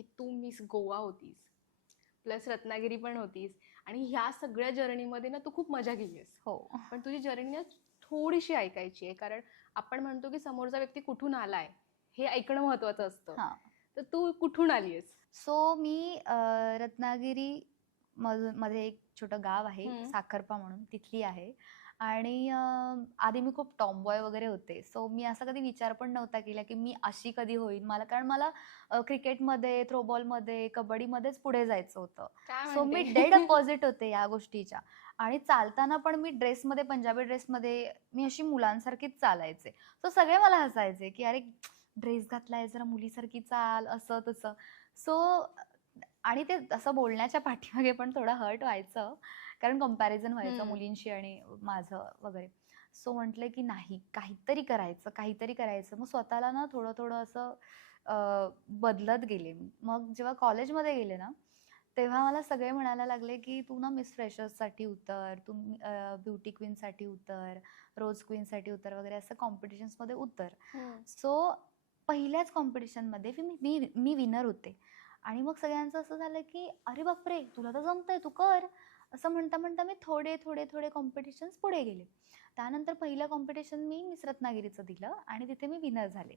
की तू मिस गोवा होतीस, प्लस रत्नागिरी पण होतीस, आणि ह्या सगळ्या जर्नीमध्ये ना तू खूप मजा केलीस. हो. पण तुझी जर्नी ना थोडीशी ऐकायची आहे, कारण आपण म्हणतो की समोरचा व्यक्ती कुठून आलाय हे ऐकणं महत्वाचं असतं. हां. तर तू कुठून आलीयस? सो मी रत्नागिरी मध्ये एक छोटं गाव आहे, हम्म. साखरपा म्हणून, तिथली आहे. आणि आधी मी खूप टॉमबॉय वगैरे होते. सो मी असा कधी विचार पण नव्हता केला की मी अशी कधी होईन. कारण मला क्रिकेटमध्ये, थ्रोबॉलमध्ये, कबड्डीमध्येच पुढे जायचं होतं. काय सो मी म्हणते? डेड अपोजिट होते या गोष्टीच्या. आणि चालताना पण मी ड्रेसमध्ये, पंजाबी ड्रेसमध्ये मी अशी मुलांसारखीच चालायचे. सो सगळे मला हसायचे की अरे ड्रेस घातलाय, जरा मुलीसारखी चाल, असं तसं. सो आणि ते असं बोलण्याच्या पाठीमागे पण थोडं हर्ट व्हायचं, कारण कंपॅरिझन व्हायचं हम्म. मुलींशी आणि माझं वगैरे. सो म्हटलं की नाही, काहीतरी करायचं, काहीतरी करायचं. मग स्वतःला ना थोडं थोडं असं बदलत गेले. मग जेव्हा कॉलेजमध्ये गेले ना, तेव्हा मला सगळे म्हणायला लागले की तू ना मिस फ्रेशर्ससाठी उतर, तू ब्युटी क्वीनसाठी उतर, रोज क्वीनसाठी उतर वगैरे, असं कॉम्पिटिशन्समध्ये उतर. हम्म. सो पहिल्याच कॉम्पिटिशनमध्ये मी मी मी विनर होते. आणि मग सगळ्यांचं असं झालं की अरे बापरे, तुला तर जमतंय, तू कर. असं म्हणता म्हणता मी थोडे थोडे थोडे कॉम्पिटिशन्स पुढे गेले. त्यानंतर पहिलं कॉम्पिटिशन मी मिस रत्नागिरीचं दिलं आणि तिथे मी विनर झाले.